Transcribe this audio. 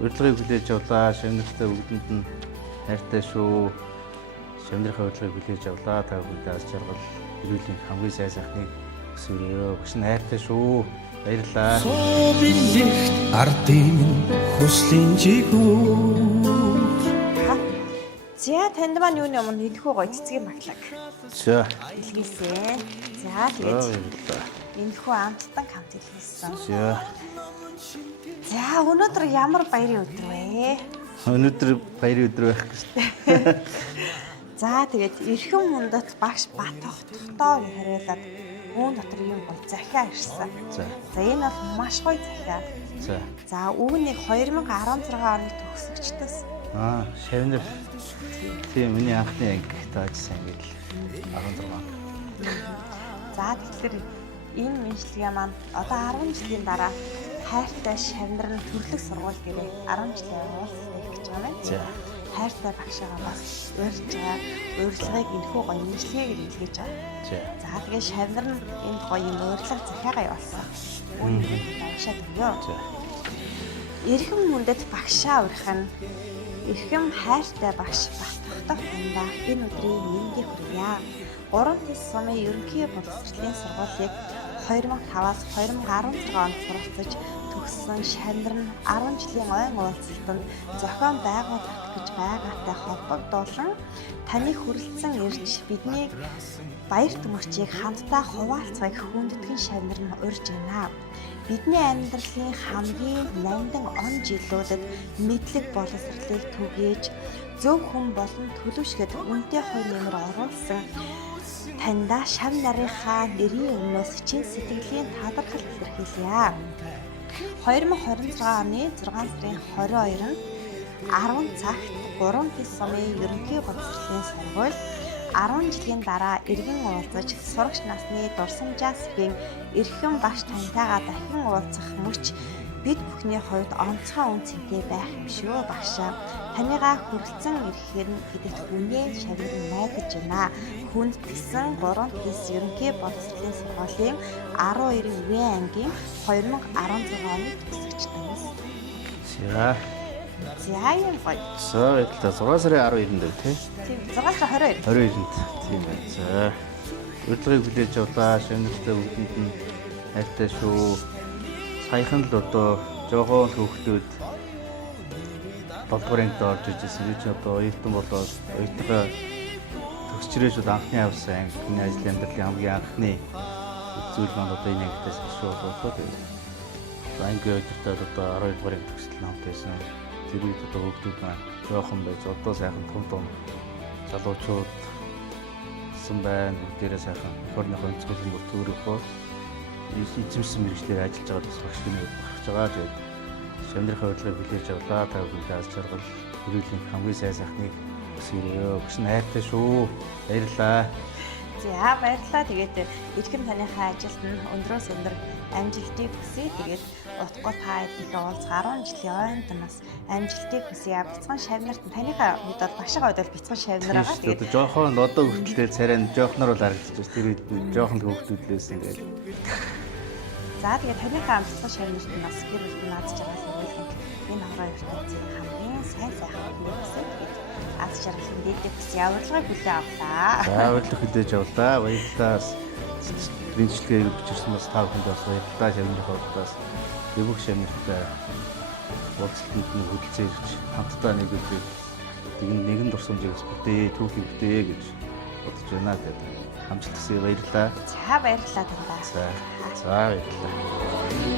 Урилгыг хүлээж авлаа. Шавнартай бүгдэнд нь хайртай шүү. Шавнырынхаа урилгыг хүлээж авлаа. Та бүхэнд аз жаргал эрүүлийн хамгийн сайн сайхныг хүсье. Багш нь хайртай шүү. Баярлалаа. Суулилт ардын хүслийн жигүүр. За танд маань юуны өмнө энэхүү гоё цэцгийн баглаг. За. Илгээсэн. За тэгээд энэхүү амттан хамт илгээсэн. За өнөөдөр ямар баярын өдөр вэ? Өнөөдөр баярын өдөр байх гэж. За тэгээд эрхэм мундац багш бат тогтохдоо хариулаад үүн дотор юм гоё захиа ирсэн. За. За энэ бол маш гоё захиа. За. За үүнийг 2016 оны төгсөгчдөөс Шавнар. Тийм миний анхны анги таажсан ангид 16. За тэгэхээр энэ мэдлэгээ маань одоо 10 жилийн дараа хайртай Шавнар нь төрлөх сургууль гэрээ 10 жилийн уулзах гэж байгаа юм. За. Хайртай багшаагаа бас урьж байгаа урилгыг энэхүү гоё мэдлэгээр илгээж байгаа. За тэгээ Шавнар нь энэ гоё юм урилга захиагаа явуулсан. Үүнийг уншаад өгөө. За. Эрхэм мөндөд багшаа урих нь эрхэм хайртай багш батхдах тандаа энэ өдрийн мэндийг хүргье. 3 тэс сумын ерөнхий боловсролын сургуулийг 2005-аас 2016 онд суралцаж төгссөн Шавнар нь 10 жилийн ойн уулзалтанд зохион байгуулалт гэж байгаатай холбогдуулан таны хүрэлцэн ирж биднийг баяр төмөрчийг хамтдаа хуваалцахыг хүндэтгэн Шавнар нь урьж байна. Бидний амьдралын хамгийн нандин он жилүүдэд мэдлэг боловсролыг түгээж зөв хүн болон төлөвшгöd үнэтэй хой нэмэр оруулсан таньда Шавнарынхаа нэрийн өмнөөс чин сэтгэлийн талархал илэрхийлье. 2026 оны 6 сарын 22-нд 10 цагт 3 тэс сумын ерөнхий боловсролын сургууль 10 жилийн дараа эргэн уулзаж сурагч насны дурсамжаас бин эрхэм багш тантайгаа дахин уулзах мөч бид бүхний хувьд онцгой үн цэнтэй байх юм шүү багшаа. Танийгаа хүрэлцэн ирэхээр нь гэдэгт үнэ Шавнар нь найдаж байна. Хүнд тгсэн 3 тэс ерөнхий боловсролын сургуулийн 12 үеийн ангийн 2016 оны төгсөгчдөөс. За юм гоё. За баярлалаа. 6 сарын 12-нд үү те? Тийм 6 сарын 22. 22-нд. Тийм байна. За. Урилгыг хүлээж авлаа. Шавнартай бүгдэнд нь хайртай шүү. Саяхан л одоо жоохон хүүхдүүд боловсролд орж ижсэн. Би ч одоо оюутан болоод оюутгаа төгсчрээ шууд анхны авсан анги. Миний ажлын амьдралын хамгийн анхны зүйл маань одоо энэ ангитаас шүү болоод байна. Ангийн оюутнуудад одоо 12 дугаар төгсөл намт байсан. Тэр үед одоо хүүхдүүд маань жоохон байж одоо сайхан том залуучууд байна. Бүгдээрээ сайхан хорны онцгойлон бүр төөрөхөө эзэмсэн мэргэжлээр ажиллаж байгаа бас багш нэмээд гарч байгаа. Тэгээд Шавнарынхаа урилгыг хүлээж авлаа. Та бүхэнд аз жаргал эрүүлийн хамгийн сайн сайхныг хүсье. Багш нь хайртай шүү. Баярлалаа. За баярлалаа. Тэгээд эрхэм таныхаа ажилд нь өндрөөс өндөр амжилтыг хүсье. Тэгээд утгагүй та эднийхээ уулзах 10 жилийн ойн нас амжилтыг хүсье. Бяцхан Шавнарт багшаагаа хувьд бол бяцхан Шавнар байгаа. Тэгээд жоохон одоо хүртэл царай нь жоохноор л харагдаж байна. Тэр үед жоохон л хүүхдүүдлээс ингээд. За тэгээд таныхаа амжилттай Шавнарт нь бас гэр бүл наад жаргал өгөх энэ хороо ертөнцийн хамгийн сайн сайхан хүмүүсээ тэгээд аз жаргалын дэдэх явуулгыг хүлээн авлаа. За урилга хүлээж авлаа. Баярлалаа. Бэлтгэлгээ бичсэн бас та бүхэнд бас баярлалаа. Шавнарынхаа урилгаас дэвх Шавнартай уулзалтанд нь хөдөлцөө ирж хамтдаа нэг өдрийг нэгэн дурсамжийг бүтээ, түүхийг бүтээ гэж бодож байна гэдэг. Амжилт хүсье. Баярлалаа. За баярлалаа тандаа. За баярлалаа.